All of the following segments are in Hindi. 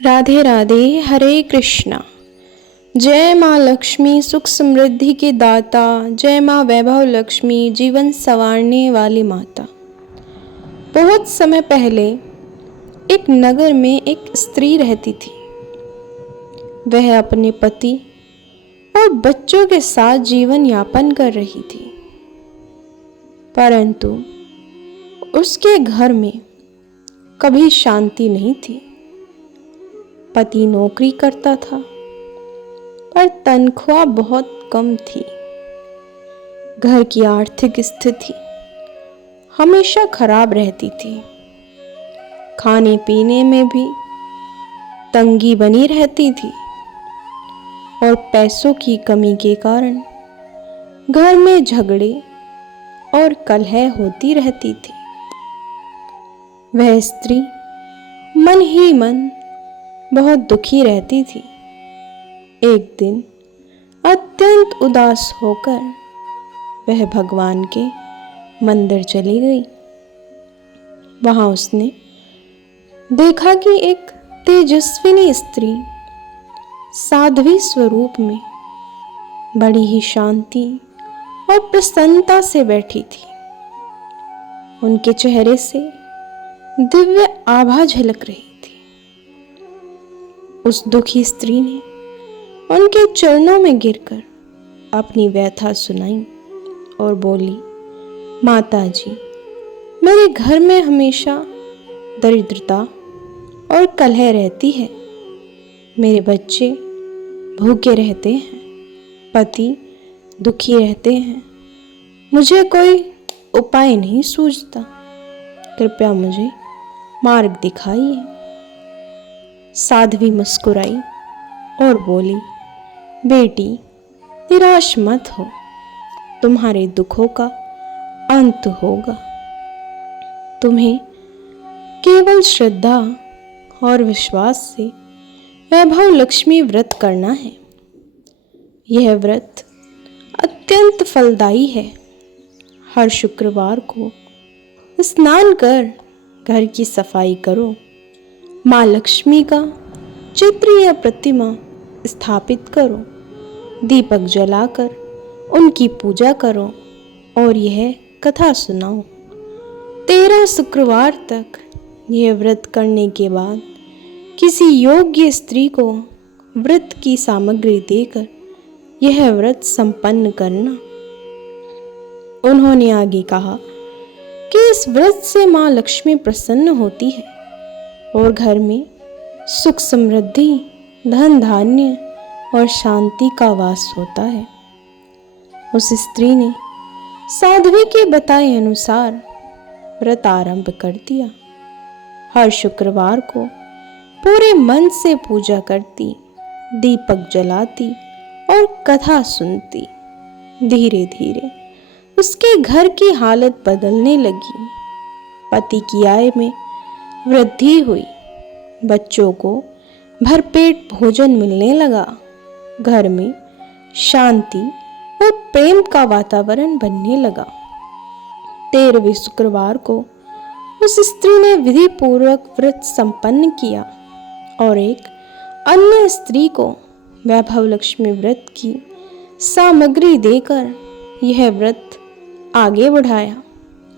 राधे राधे, हरे कृष्णा। जय माँ लक्ष्मी, सुख समृद्धि के दाता। जय माँ वैभव लक्ष्मी, जीवन संवारने वाली माता। बहुत समय पहले एक नगर में एक स्त्री रहती थी। वह अपने पति और बच्चों के साथ जीवन यापन कर रही थी, परंतु उसके घर में कभी शांति नहीं थी। पति नौकरी करता था, पर तनख्वाह बहुत कम थी। घर की आर्थिक स्थिति हमेशा खराब रहती थी। खाने पीने में भी तंगी बनी रहती थी और पैसों की कमी के कारण घर में झगड़े और कलह होती रहती थी। वह स्त्री मन ही मन बहुत दुखी रहती थी। एक दिन अत्यंत उदास होकर वह भगवान के मंदिर चली गई। वहां उसने देखा कि एक तेजस्विनी स्त्री साध्वी स्वरूप में बड़ी ही शांति और प्रसन्नता से बैठी थी। उनके चेहरे से दिव्य आभा झलक रही थी। उस दुखी स्त्री ने उनके चरणों में गिरकर अपनी व्यथा सुनाई और बोली, माता जी, मेरे घर में हमेशा दरिद्रता और कलह रहती है। मेरे बच्चे भूखे रहते हैं, पति दुखी रहते हैं। मुझे कोई उपाय नहीं सूझता। कृपया मुझे मार्ग दिखाइए। साध्वी मुस्कुराई और बोली, बेटी, निराश मत हो। तुम्हारे दुखों का अंत होगा। तुम्हें केवल श्रद्धा और विश्वास से वैभव लक्ष्मी व्रत करना है। यह व्रत अत्यंत फलदायी है। हर शुक्रवार को स्नान कर घर की सफाई करो। माँ लक्ष्मी का चित्र या प्रतिमा स्थापित करो। दीपक जलाकर उनकी पूजा करो और यह कथा सुनाओ। 13 शुक्रवार तक यह व्रत करने के बाद किसी योग्य स्त्री को व्रत की सामग्री देकर यह व्रत संपन्न करना। उन्होंने आगे कहा कि इस व्रत से माँ लक्ष्मी प्रसन्न होती है और घर में सुख समृद्धि, धन धान्य और शांति का वास होता है। उस स्त्री ने साध्वी के बताए अनुसार व्रत आरंभ कर दिया। हर शुक्रवार को पूरे मन से पूजा करती, दीपक जलाती और कथा सुनती। धीरे धीरे उसके घर की हालत बदलने लगी। पति की आय में वृद्धि हुई। बच्चों को भरपेट भोजन मिलने लगा। घर में शांति और प्रेम का वातावरण बनने लगा। 13वें शुक्रवार को उस स्त्री ने विधि पूर्वक व्रत संपन्न किया और एक अन्य स्त्री को वैभव लक्ष्मी व्रत की सामग्री देकर यह व्रत आगे बढ़ाया।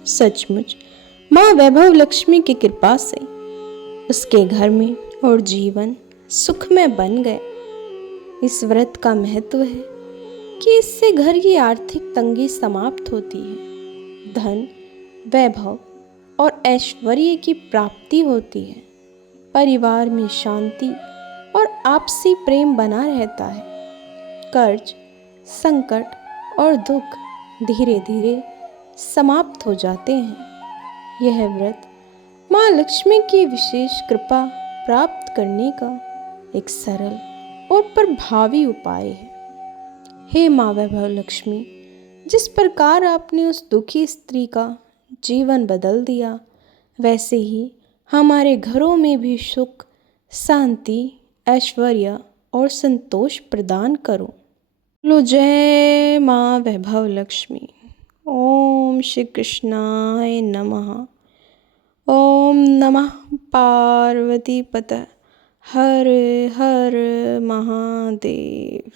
सचमुच माँ वैभव लक्ष्मी की कृपा से उसके घर में और जीवन सुखमय बन गए। इस व्रत का महत्व है कि इससे घर की आर्थिक तंगी समाप्त होती है, धन, वैभव और ऐश्वर्य की प्राप्ति होती है। परिवार में शांति और आपसी प्रेम बना रहता है। कर्ज, संकट और दुख धीरे धीरे समाप्त हो जाते हैं। यह व्रत माँ लक्ष्मी की विशेष कृपा प्राप्त करने का एक सरल और प्रभावी उपाय है। हे माँ वैभव लक्ष्मी, जिस प्रकार आपने उस दुखी स्त्री का जीवन बदल दिया, वैसे ही हमारे घरों में भी सुख, शांति, ऐश्वर्य और संतोष प्रदान करो। लो, जय माँ वैभव लक्ष्मी। ओम श्री कृष्णाय नमः। ओम नमः पार्वती पतये। हर हर महादेव।